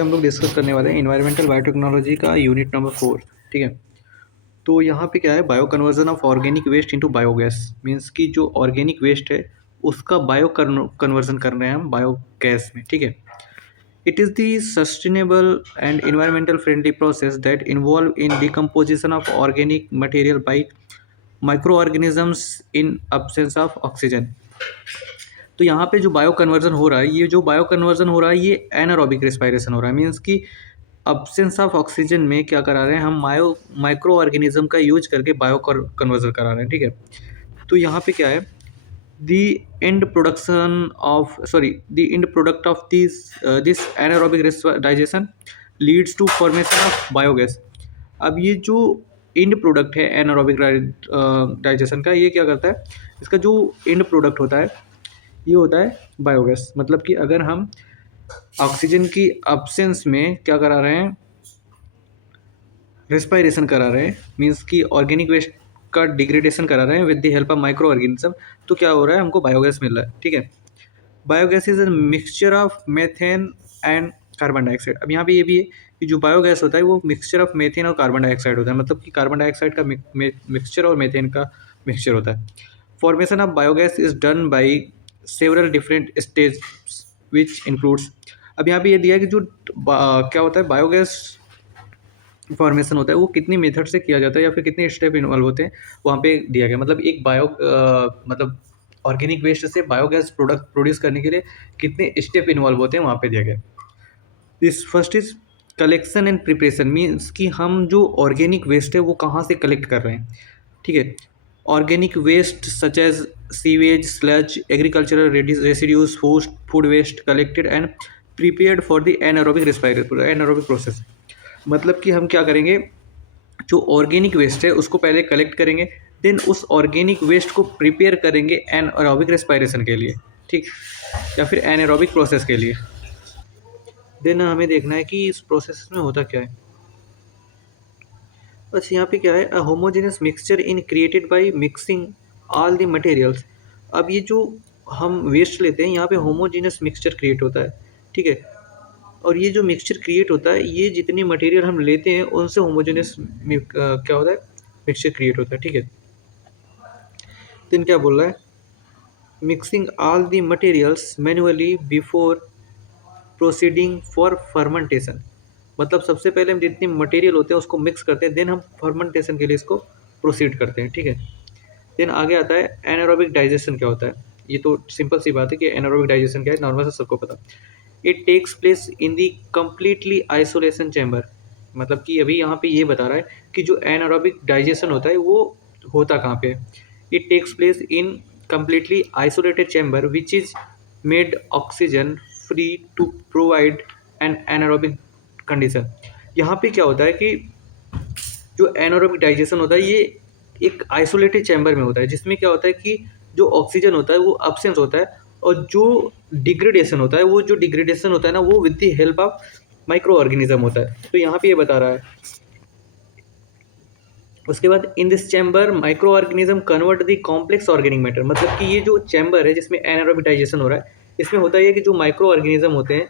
हम लोग डिस्कस करने वाले हैं इन्वायरमेंटल बायोटेक्नोलॉजी का यूनिट नंबर 4। ठीक है। तो यहाँ पे क्या है, bio conversion of organic waste into biogas. Means कि जो ऑर्गेनिक वेस्ट है उसका बायो कन्वर्जन कर रहे हैं हम बायोगैस में। ठीक है। It is the sustainable and environmental friendly process that involve in decomposition of organic material by micro organisms in absence of oxygen. तो यहाँ पे जो बायो कन्वर्जन हो रहा है, ये जो बायो कन्वर्जन हो रहा है ये एनारोबिक रेस्पायरेशन हो रहा है। मीन्स कि अब्सेंस ऑफ ऑक्सीजन में क्या करा रहे हैं हम, माइक्रो ऑर्गेनिज्म का यूज करके बायो कन्वर्जन करा रहे हैं। ठीक है। तो यहाँ पे क्या है, the end production of the end product of this anaerobic digestion leads to formation of biogas. अब ये जो एंड प्रोडक्ट है एनारोबिक डाइजेशन का, ये क्या करता है, इसका जो एंड प्रोडक्ट होता है ये होता है बायोगैस। मतलब कि अगर हम ऑक्सीजन की एब्सेंस में क्या करा रहे हैं, रेस्पायरेशन करा रहे हैं, मीन्स कि ऑर्गेनिक वेस्ट का डिग्रेडेशन करा रहे हैं with the help of micro organism, तो क्या हो रहा है, हमको बायोगैस मिल रहा है। ठीक है। Biogas is a mixture of methane and carbon dioxide. अब यहाँ पे ये भी है कि जो बायोगैस होता है वो मिक्सचर ऑफ मेथेन और कार्बन डाइऑक्साइड होता है। मतलब कि कार्बन डाइऑक्साइड का मिक्सचर और मेथेन का मिक्सचर होता है। Formation of biogas is done by several different stage which includes. अब यहाँ पे ये दिया है कि जो क्या होता है बायोगैस फॉर्मेशन होता है वो कितनी मेथड से किया जाता है या फिर कितने स्टेप इन्वॉल्व होते हैं, वहाँ पे दिया गया। मतलब एक मतलब ऑर्गेनिक वेस्ट से बायोगैस प्रोडक्ट प्रोड्यूस करने के लिए कितने स्टेप इन्वॉल्व होते हैं वहाँ पे दिया गया। This first is collection and preparation. Means कि हम जो ऑर्गेनिक वेस्ट है वो कहाँ से कलेक्ट कर रहे हैं। ठीक है। Organic waste such as sewage, sludge, agricultural residues, food waste collected and prepared for the anaerobic process. मतलब कि हम क्या करेंगे, जो ऑर्गेनिक वेस्ट है उसको पहले कलेक्ट करेंगे, देन उस ऑर्गेनिक वेस्ट को प्रिपेयर करेंगे एनारोबिक रेस्पायरेशन के लिए। ठीक, या फिर एनारोबिक प्रोसेस के लिए। देन हमें देखना है कि इस प्रोसेस में होता क्या है। बस यहाँ पे क्या है, अ homogeneous mixture in created by mixing all the materials. अब ये जो हम वेस्ट लेते हैं यहाँ पे होमोजेनियस मिक्सचर क्रिएट होता है। ठीक है। और ये जो मिक्सचर क्रिएट होता है, ये जितनी मटेरियल हम लेते हैं उनसे होमोजेनियस क्या होता है, मिक्सचर क्रिएट होता है। ठीक है। देन क्या बोल रहा है, mixing all the materials manually before proceeding for fermentation. मतलब सबसे पहले हम जितनी मटेरियल होते हैं उसको मिक्स करते हैं, देन हम फर्मेंटेशन के लिए इसको प्रोसीड करते हैं। ठीक है। देन आगे आता है एनारोबिक डाइजेशन क्या होता है। ये तो सिंपल सी बात है कि एनारोबिक डाइजेशन क्या है, नॉर्मल से सबको पता। It takes place in the completely isolation chamber. मतलब कि अभी यहाँ पे ये बता रहा है कि जो एनारोबिक डाइजेशन होता है वो होता कहाँ पे है। It takes place in completely isolated chamber which is made oxygen free to provide an anaerobic condition. यहाँ पे क्या होता है कि जो एनारोबिक डाइजेशन होता है ये एक आइसोलेटेड चैम्बर में होता है, जिसमें क्या होता है कि जो ऑक्सीजन होता है वो अब्सेंस होता है, और जो डिग्रेडेशन होता है ना वो with the help of micro organism होता है। तो यहाँ पे ये बता रहा है। उसके बाद in this chamber micro organism convert the complex organic matter. मतलब कि ये जो चैम्बर है जिसमें एनारोबिक डाइजेशन हो रहा है, इसमें होता है कि जो माइक्रो ऑर्गेनिज्म होते हैं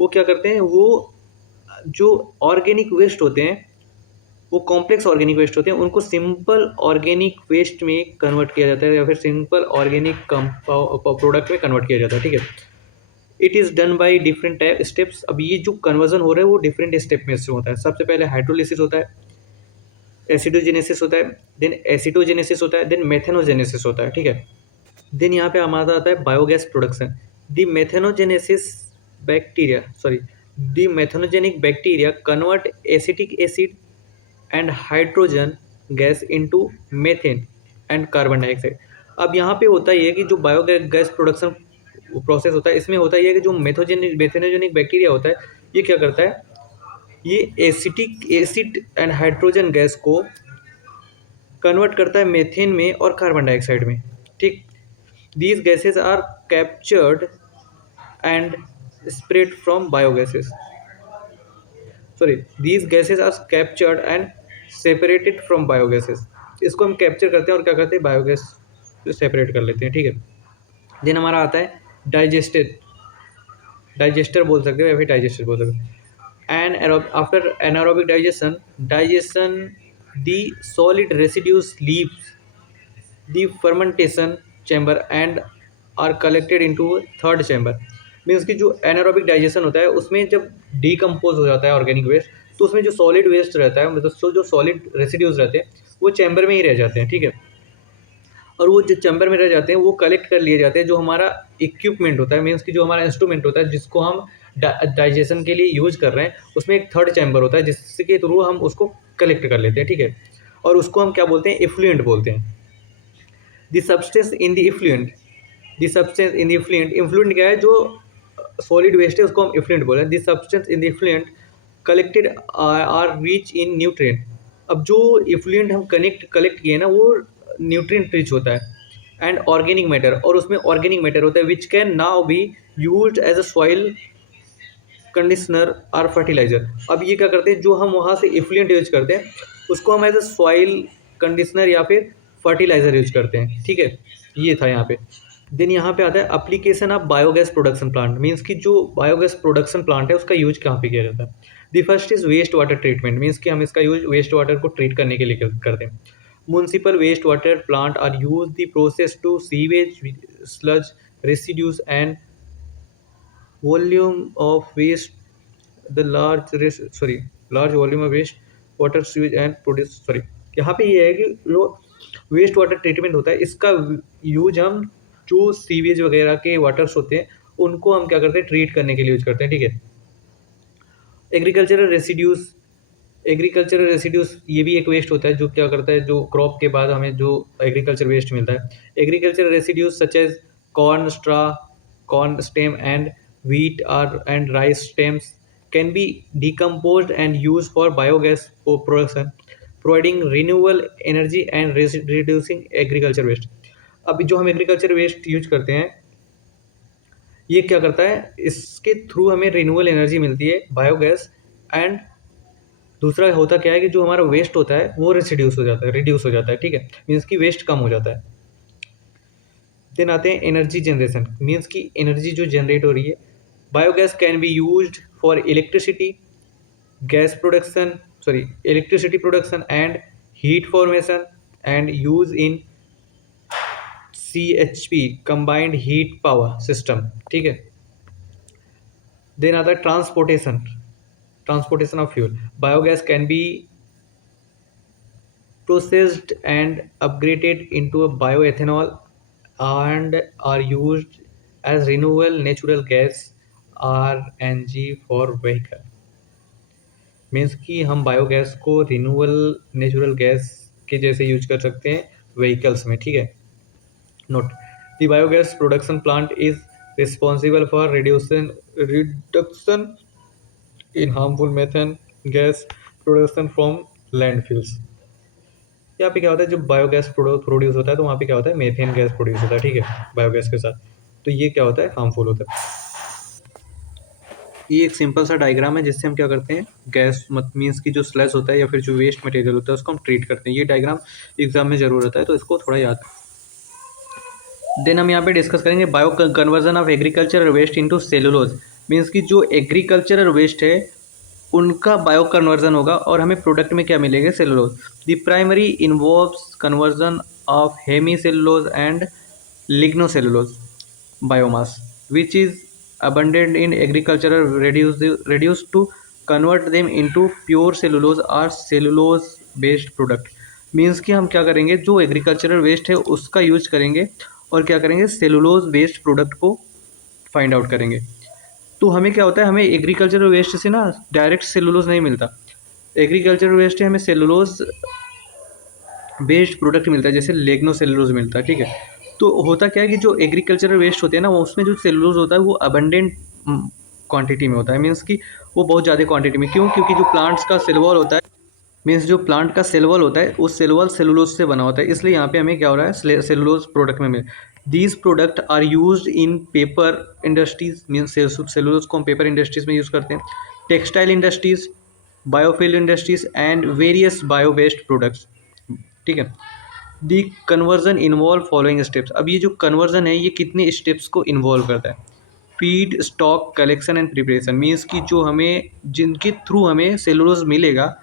वो क्या करते हैं, वो जो ऑर्गेनिक वेस्ट होते हैं वो कॉम्प्लेक्स ऑर्गेनिक वेस्ट होते हैं, उनको सिंपल ऑर्गेनिक वेस्ट में कन्वर्ट किया जाता है या फिर सिंपल ऑर्गेनिक प्रोडक्ट में कन्वर्ट किया जाता है। ठीक है। It is done by different steps. अब ये जो कन्वर्जन हो रहा है वो डिफरेंट स्टेप में से होता है। सबसे पहले हाइड्रोलिसिस होता है, एसिडोजेनेसिस होता है, देन एसिटोजेनेसिस होता है, देन मेथेनोजेनेसिस होता है। ठीक है। देन यहाँ पे हमारा आता है biogas production. The methanogenesis bacteria the methanogenic bacteria convert acetic acid and hydrogen gas into methane and carbon dioxide. अब यहाँ पे होता ही है कि जो बायोगैस प्रोडक्शन प्रोसेस होता है इसमें होता ही है कि जो मेथेनोजेनिक बैक्टीरिया होता है ये क्या करता है, ये acetic acid and hydrogen gas को कन्वर्ट करता है मेथेन में और कार्बन डाइऑक्साइड में। ठीक, these gases are captured and spread from biogases these gases are captured and separated from biogases. इसको हम कैप्चर करते हैं और क्या करते हैं, बायोगैस से सेपरेट कर लेते हैं। ठीक है। देन हमारा आता है डाइजेस्टर बोल सकते हो या फिर डाइजेस्टर बोल सकते हो। After anaerobic digestion, the solid residues leaves the fermentation chamber and are collected into third chamber. Means कि जो एनारोबिक डाइजेशन होता है उसमें जब डिकम्पोज हो जाता है ऑर्गेनिक वेस्ट, तो उसमें जो सॉलिड वेस्ट रहता है, मतलब जो सॉलिड रेसिड्यूज रहते हैं वो चैम्बर में ही रह जाते हैं, ठीक है। और वो जो चैम्बर में रह जाते हैं वो कलेक्ट कर लिए जाते हैं, जो हमारा इक्विपमेंट होता है, मीन्स कि जो हमारा इंस्ट्रूमेंट होता है जिसको हम डाइजेशन के लिए यूज कर रहे हैं, उसमें एक थर्ड चैम्बर होता है जिसके थ्रू हम उसको कलेक्ट कर लेते हैं, ठीक है। और उसको हम क्या बोलते हैं, इफ्लुएंट बोलते हैं। The substance in the effluent, the substance in the effluent, effluent क्या है, जो सॉलिड वेस्ट है उसको हम इफ्लुएंट बोले। The substance in the effluent collected are rich in nutrient. अब जो इफ्लुएंट हम कलेक्ट किए ना वो न्यूट्रिएंट रिच होता है एंड ऑर्गेनिक मैटर, और उसमें ऑर्गेनिक मैटर होता है which can now be used as a soil conditioner और फर्टिलाइजर। अब ये क्या करते हैं, जो हम वहाँ से इफ्लुएंट यूज करते हैं उसको हम एज अ सॉइल कंडीशनर या फिर फर्टिलाइजर यूज करते हैं, ठीक है। ये था यहाँ पे। देन यहाँ पे आता है application of biogas production plant, means कि जो बायोगैस प्रोडक्शन प्लांट है उसका यूज कहाँ पे किया जाता है। The first is waste water treatment, means कि हम इसका यूज वेस्ट वाटर को ट्रीट करने के लिए करते हैं। Municipal waste water plant are use the process to sewage sludge residues and volume of waste, the large volume of waste water sewage and produce sorry। यहाँ पे ये है कि जो वेस्ट वाटर ट्रीटमेंट होता है इसका यूज हम जो सीवेज वगैरह के वाटर्स होते हैं उनको हम क्या करते हैं, ट्रीट करने के लिए यूज करते हैं, ठीक है। एग्रीकल्चरल रेसिड्यूज ये भी एक वेस्ट होता है जो क्या करता है, जो क्रॉप के बाद हमें जो एग्रीकल्चर वेस्ट मिलता है। Agricultural residues such as corn straw, corn stem and wheat or and rice stems can be decomposed and used for biogas production, providing renewable energy and reducing agriculture waste। अभी जो हम agriculture waste use करते हैं ये क्या करता है, इसके थ्रू हमें रिन्यूएबल एनर्जी मिलती है, बायोगैस, एंड दूसरा होता क्या है कि जो हमारा वेस्ट होता है वो रिड्यूस हो जाता है, ठीक है। मीन्स कि वेस्ट कम हो जाता है। देन आते हैं एनर्जी जनरेशन, मीन्स कि एनर्जी जो जनरेट हो रही है। Biogas can be used for electricity production and heat formation and use in CHP combined heat power system, ठीक है। देन आता है transportation of fuel. Biogas can be processed and upgraded into a bioethanol and are used as renewable natural gas RNG for vehicle। Means कि हम biogas को renewable natural gas के जैसे use कर सकते हैं व्हीकल्स में, ठीक है। Note the biogas production plant is responsible for reduction in harmful methane gas production from landfills. यहाँ पे क्या होता है, जब बायोगैस प्रोड्यूस होता है तो वहाँ पे क्या होता है, मेथेन गैस प्रोड्यूस होता है, ठीक है, बायोगैस के साथ। तो ये क्या होता है, हार्मफुल होता है। ये एक सिंपल सा डायग्राम है जिससे हम क्या करते हैं, गैस मत मीन्स की जो स्लैश होता है या फिर जो वेस्ट मटेरियल होता है उसको हम ट्रीट करते हैं। ये डायग्राम एग्जाम में जरूर होता है तो इसको थोड़ा याद। देन हम यहाँ पे डिस्कस करेंगे bio conversion of agriculture waste into cellulose. Means की जो एग्रीकल्चरल वेस्ट है उनका बायो कन्वर्जन होगा और हमें प्रोडक्ट में क्या मिलेगा, cellulose. The primary involves conversion of hemi cellulose and lignocellulose biomass which is abundant in agriculture reduced to convert them into pure cellulose or cellulose based product। Means कि हम क्या करेंगे, जो एग्रीकल्चरल वेस्ट है उसका यूज करेंगे और क्या करेंगे, सेलुलोज बेस्ड प्रोडक्ट को फाइंड आउट करेंगे। तो हमें क्या होता है, हमें एग्रीकल्चरल वेस्ट से ना डायरेक्ट सेलुलोज नहीं मिलता, एग्रीकल्चरल वेस्ट से हमें सेलुलोज बेस्ड प्रोडक्ट मिलता है, जैसे लेग्नो सेलुलोज मिलता है, ठीक है। तो होता क्या है कि जो एग्रीकल्चरल वेस्ट होते हैं ना वो उसमें जो सेलुलोज होता है वो अबंडेंट क्वांटिटी में होता है, मीन्स कि वो बहुत ज़्यादा क्वांटिटी में। क्यों? क्योंकि जो प्लांट्स का सेल वॉल होता है, मीन्स जो प्लांट का सेल वॉल होता है वो सेल वॉल सेलुलोज से बना होता है, इसलिए यहाँ पे हमें क्या हो रहा है, सेलुलोज प्रोडक्ट में मिले। These product are use in paper industries, means cellulose को हम पेपर इंडस्ट्रीज में यूज़ करते हैं, textile industries, biofuel industries and various bio based products, ठीक है। The conversion involve following steps. अब ये जो कन्वर्जन है ये कितने स्टेप्स को इन्वॉल्व करता है, feed stock collection and preparation means कि जो हमें जिनके थ्रू हमें सेलुलोज मिलेगा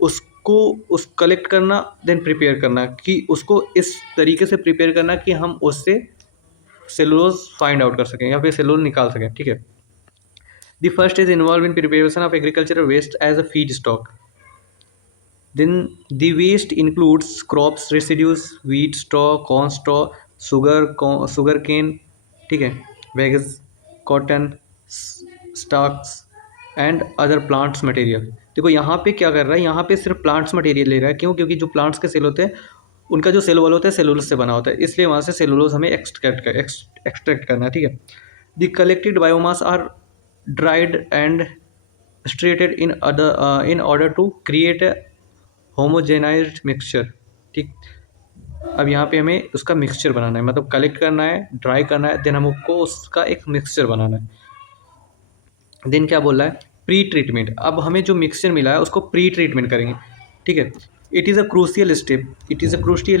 उसको उस कलेक्ट करना, देन प्रिपेयर करना, कि उसको इस तरीके से प्रिपेयर करना कि हम उससे सेलुलोज फाइंड आउट कर सकें या फिर सेलुलोज निकाल सकें, ठीक है। The first is involve in preparation of agricultural waste as a feed stock. Then the waste includes crops residues, wheat straw, corn straw, sugar cane, ठीक है, वेगस, cotton, stalks and other plants material. देखो यहाँ पे क्या कर रहा है, यहाँ पे सिर्फ प्लांट्स मटेरियल ले रहा है। क्यों? क्योंकि जो प्लांट्स के सेल होते हैं उनका जो सेल वॉल होता है सेलुलोज से बना होता है, इसलिए वहाँ से सेलुलोज हमें एक्सट्रैक्ट करना है, ठीक है। The collected biomass are dried and shredded in order to create homogenised mixture, ठीक। अब यहाँ पे हमें उसका मिक्सचर बनाना है, मतलब कलेक्ट करना है, ड्राई करना है, देन हमको उसका एक मिक्सचर बनाना है। देन क्या बोल रहा है, प्री ट्रीटमेंट। अब हमें जो मिक्सचर मिला है उसको प्री ट्रीटमेंट करेंगे, ठीक है। It is a crucial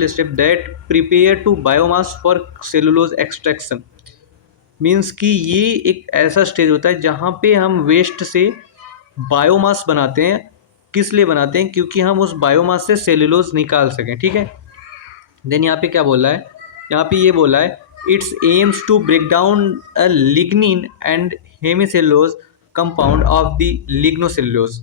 step that prepare to biomass for cellulose extraction. Means कि ये एक ऐसा स्टेज होता है जहाँ पे हम वेस्ट से बायोमास बनाते हैं। किस लिए बनाते हैं? क्योंकि हम उस बायोमास से सेलुलोज निकाल सकें, ठीक है। देन यहाँ पे क्या बोला है, यहाँ पे ये बोला है it's aims to break down a lignin and hemicellulose compound of the lignocellulose,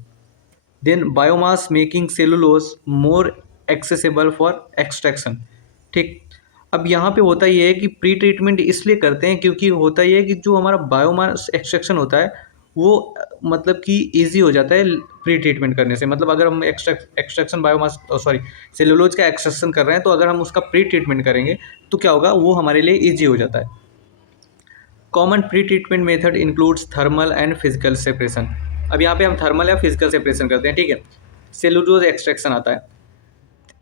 then biomass making cellulose more accessible for extraction, ठीक। अब यहाँ पे होता ये है कि प्री ट्रीटमेंट इसलिए करते हैं क्योंकि होता ये है कि जो हमारा बायोमास एक्सट्रैक्शन होता है वो मतलब कि ईजी हो जाता है प्री ट्रीटमेंट करने से। मतलब अगर हम एक्सट्रैक्शन बायोमास सेलुलोज का एक्सट्रैक्शन कर रहे हैं तो अगर हम उसका प्री ट्रीटमेंट करेंगे तो क्या होगा, वो हमारे लिए ईजी हो जाता है। Common pre treatment method includes thermal and physical separation. अब यहाँ पे हम थर्मल या फिजिकल सेपरेशन करते हैं, ठीक है। सेलुलोज एक्सट्रैक्शन आता है,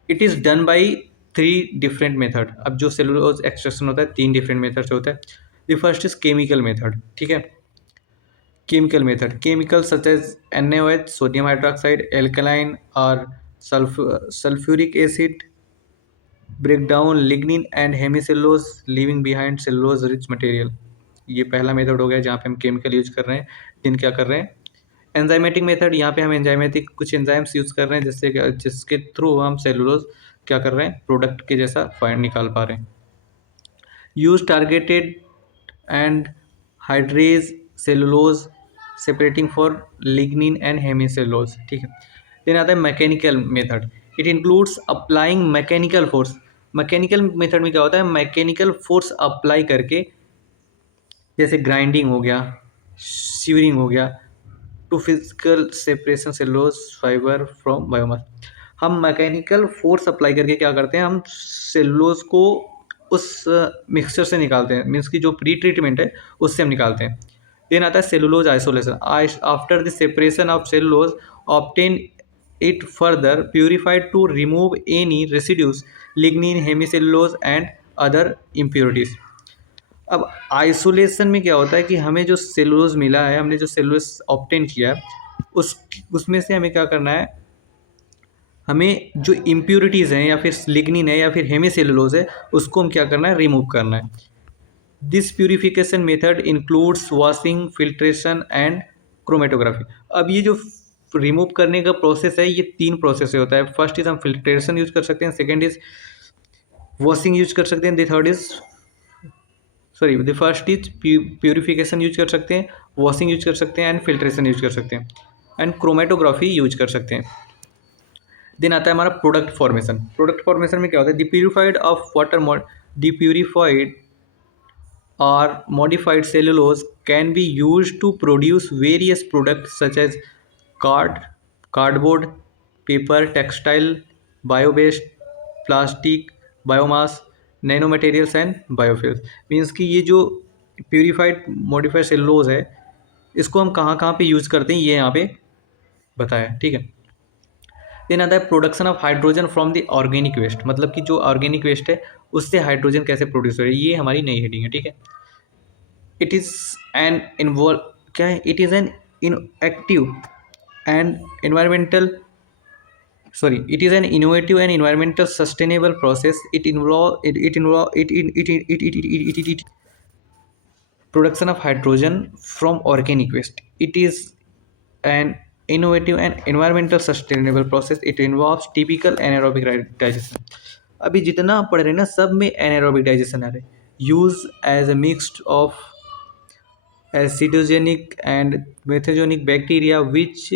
it is done by 3 different method. अब जो सेलुलोज एक्सट्रैक्शन होता है 3 डिफरेंट मेथड से होता है। The first is chemical method, ठीक है। Chemical such as NaOH, sodium hydroxide, alkaline और sulphuric acid break down lignin and hemicellulose leaving behind cellulose rich material. ये पहला मेथड हो गया जहाँ पे हम केमिकल यूज कर रहे हैं। दिन क्या कर रहे हैं, एंजाइमेटिक मेथड। यहाँ पे हम एंजाइमेटिक कुछ एंजाइम्स यूज़ कर रहे हैं जिसके थ्रू हम सेलुलोज क्या कर रहे हैं, प्रोडक्ट के जैसा फाइंड निकाल पा रहे हैं। Use targeted and hydrase cellulose separating for lignin and hemicellulose, ठीक है। देन आता है mechanical method, it includes applying mechanical force. Mechanical method में क्या होता है, मैकेनिकल फोर्स अप्लाई करके, जैसे ग्राइंडिंग हो गया, सीवरिंग हो गया, to physical separation cellulose fibre from biomass. हम मैकेनिकल फोर्स अप्लाई करके क्या करते हैं, हम सेलुलोज को उस मिक्सचर से निकालते हैं, मीन्स कि जो प्री ट्रीटमेंट है उससे हम निकालते हैं। देन आता है cellulose isolation. After the separation of cellulose obtain it further purified to remove any residues lignin hemicellulose and other impurities. अब आइसोलेशन में क्या होता है कि हमें जो सेलुलोज मिला है, हमने जो सेलुलोज ऑब्टेन किया है उसमें से हमें क्या करना है, हमें जो इम्प्योरिटीज़ हैं या फिर लिग्निन है या फिर हेमिसेलुलोज है उसको हम क्या करना है, रिमूव करना है। This purification method includes washing, filtration and chromatography. अब ये जो रिमूव करने का प्रोसेस है ये 3 प्रोसेस से होता है। फर्स्ट इज हम फिल्ट्रेशन यूज कर सकते हैं, सेकेंड इज वॉशिंग यूज कर सकते हैं, the first is purification use कर सकते हैं, वॉशिंग यूज कर सकते हैं एंड फिल्ट्रेशन यूज कर सकते हैं एंड क्रोमेटोग्राफी यूज कर सकते हैं। देन आता है हमारा प्रोडक्ट फॉर्मेशन। प्रोडक्ट फॉर्मेशन में क्या होता है, डिप्यूरिफाइड और modified cellulose can be use to produce various products such as cardboard, paper, textile, biowaste, plastic, biomass, nano materials and biofuels. Means कि ये जो प्यूरिफाइड मॉडिफाइड सेलुलोज है इसको हम कहाँ कहाँ पे यूज़ करते हैं ये यहाँ पे बताया, ठीक है। देन आता है production of hydrogen from the organic waste. मतलब कि जो ऑर्गेनिक वेस्ट है उससे हाइड्रोजन कैसे प्रोड्यूस हो रही है, ये हमारी नई हेडिंग है, ठीक है। इट इज़ एन इन्वॉल्व क्या है, it is an inactive and environmental it is an innovative and environmental sustainable process. It involve it involve it Production of hydrogen from organic waste. It is an innovative and environmental sustainable process. It involves typical anaerobic digestion. अभी जितना पढ़ रहे हैं ना सब में anaerobic digestion आ रहे हैं. Use as a mix of acidogenic and methogenic bacteria which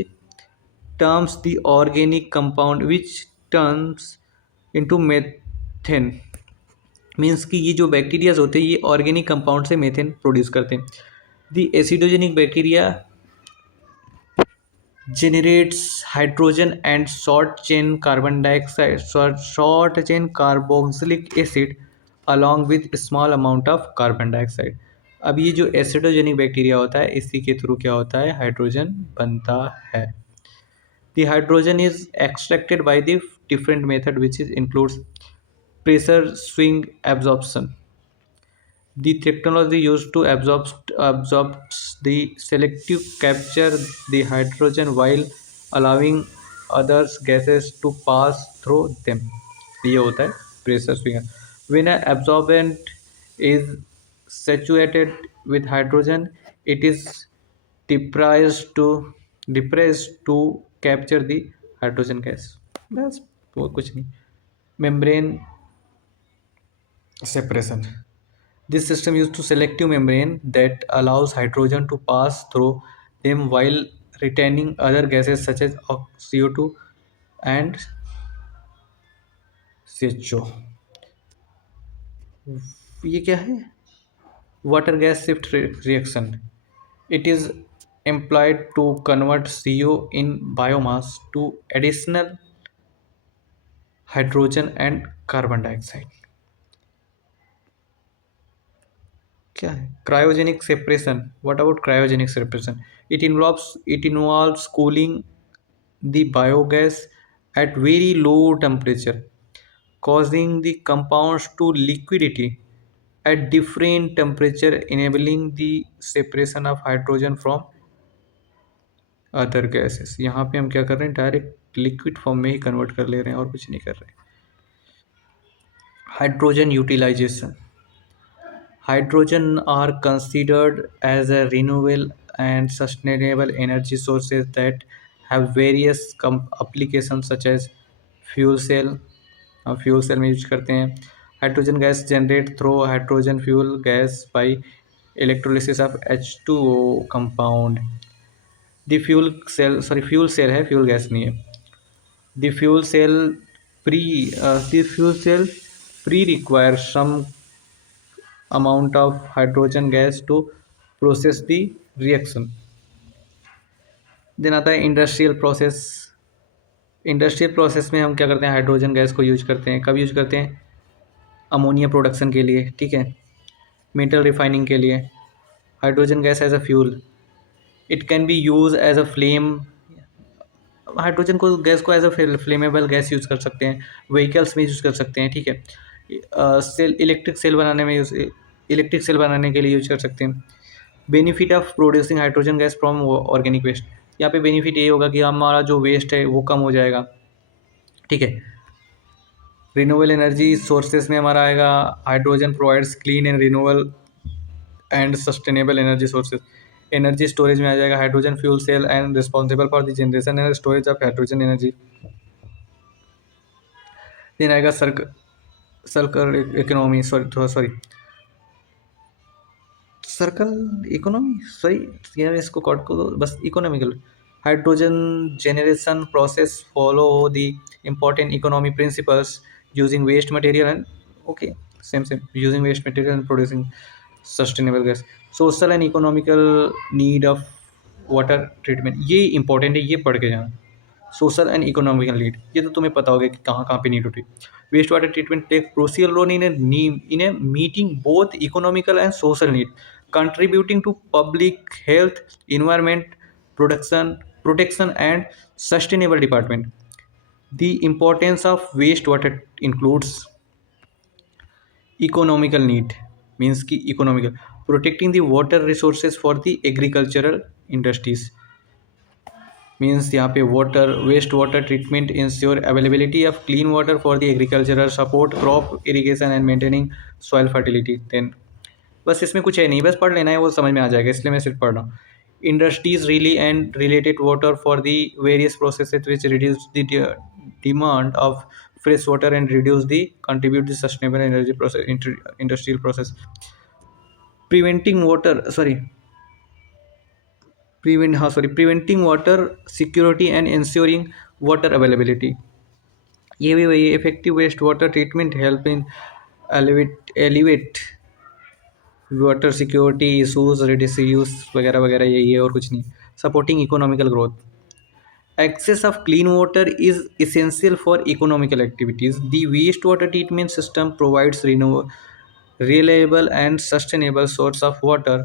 turns the organic compound which turns into methane. Means कि ये जो बैक्टीरियाज होते हैं ये ऑर्गेनिक कंपाउंड से मेथेन प्रोड्यूस करते हैं. The acidogenic bacteria generates hydrogen and short chain carbon dioxide, short chain carboxylic acid along with small amount of carbon dioxide. अब ये जो एसिडोजेनिक बैक्टीरिया होता है इसी के थ्रू क्या होता है हाइड्रोजन बनता है. The hydrogen is extracted by the different method which is includes pressure swing absorption. The technology used to absorb the selective capture the hydrogen while allowing other gases to pass through them. ये होता है pressure swinger. When an absorbent is saturated with hydrogen, it is depressed to capture the hydrogen gas. बस वो कुछ नहीं. Membrane separation. This system used to selective membrane that allows hydrogen to pass through them while retaining other gases such as CO2 and CHO. ये क्या है? Water gas shift reaction. It is employed to convert CO in biomass to additional hydrogen and carbon dioxide. क्या है cryogenic separation. What about cryogenic separation? It involves cooling the biogas at very low temperature, causing the compounds to liquidity at different temperature, enabling the separation of hydrogen from other gases. यहाँ पे हम क्या कर रहे हैं direct liquid form में ही convert कर ले रहे हैं और कुछ नहीं कर रहे. Hydrogen utilisation. Hydrogen are considered as a renewable and sustainable energy sources that have various applications such as fuel cell. हम फ्यूल सेल में यूज करते हैं. Hydrogen gas generate through hydrogen fuel gas by electrolysis of H2O compound. The fuel cell है, fuel gas नहीं है. The fuel cell pre require some amount of hydrogen gas to process the reaction. Then आता है industrial process. Industrial process में हम क्या करते हैं हाइड्रोजन गैस को यूज करते हैं. कब यूज करते हैं? अमोनिया प्रोडक्शन के लिए, ठीक है, मेटल रिफाइनिंग के लिए. Hydrogen gas as a fuel. It can be use as a flame. Hydrogen को गैस को as a flammable gas use कर सकते हैं. व्हीकल्स में यूज कर सकते हैं, ठीक है. इलेक्ट्रिक सेल बनाने के लिए यूज कर सकते हैं. Benefit of producing hydrogen gas from organic waste. यहाँ पे बेनिफिट ये होगा कि हमारा जो वेस्ट है वो कम हो जाएगा, ठीक है. रिन्यूएबल एनर्जी सोर्सेज में हमारा आएगा hydrogen provides clean and renewable and sustainable energy sources. Energy storage में आ जाएगा hydrogen fuel cell and responsible for the generation and storage of hydrogen energy. Then आएगा सर्कल इकोनॉमी यार इसको कॉट को दो बस. Economical. Hydrogen generation process follow the important economy principles using waste material and same using waste material and producing sustainable gas. Social and economical need of water treatment. ये important है, ये पढ़ के जाना. सोशल एंड इकोनॉमिकल नीड ये तो तुम्हें पता होगा कि कहाँ कहाँ पे नीड होती है. Waste water treatment take crucial role in meeting both economical and social need, contributing to public health, environment, protection and sustainable development. The importance of wastewater includes economical need, means ki economical, protecting the water resources for the agricultural industries. means यहाँ पे waste water treatment ensure availability of clean water for the agricultural, support crop irrigation and maintaining soil fertility. Then बस इसमें कुछ है नहीं, बस पढ़ लेना है, वो समझ में आ जाएगा, इसलिए मैं सिर्फ पढ़ रहा हूँ। Industries relief and related water for the various processes which reduce the demand of fresh water and reduce the contribute the sustainable energy process industrial process preventing water sorry preventing water security and ensuring water availability। ये भी वही effective waste water treatment help in elevate water security issues reduce use वगैरह वगैरह, यही है और कुछ नहीं। Supporting economical growth, access of clean water is essential for economical activities. The wastewater treatment system provides reliable and sustainable source of water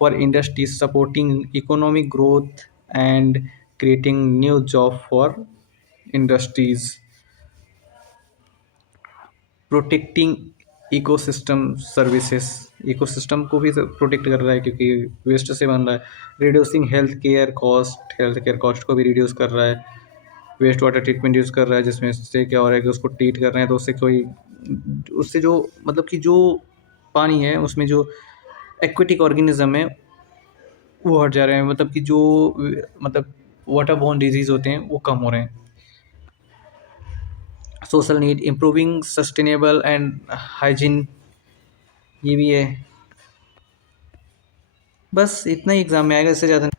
for industries, supporting economic growth and creating new job for industries। Protecting ecosystem services, ecosystem को भी protect कर रहा है क्योंकि waste से बन रहा है। रिड्यूसिंग हेल्थ केयर कॉस्ट को भी रिड्यूस कर रहा है। वेस्ट वाटर ट्रीटमेंट यूज़ कर रहा है जिसमें से क्या हो रहा है कि उसको ट्रीट कर रहे हैं तो उससे जो मतलब कि जो पानी है उसमें जो एक्वेटिक ऑर्गेनिज्म है वो हट जा रहे हैं, मतलब कि जो मतलब वाटर बोर्न डिजीज़ होते हैं वो कम हो रहे हैं। Social need, improving sustainable and hygiene, ये भी है। बस इतना ही एग्ज़ाम में आएगा, इससे ज़्यादा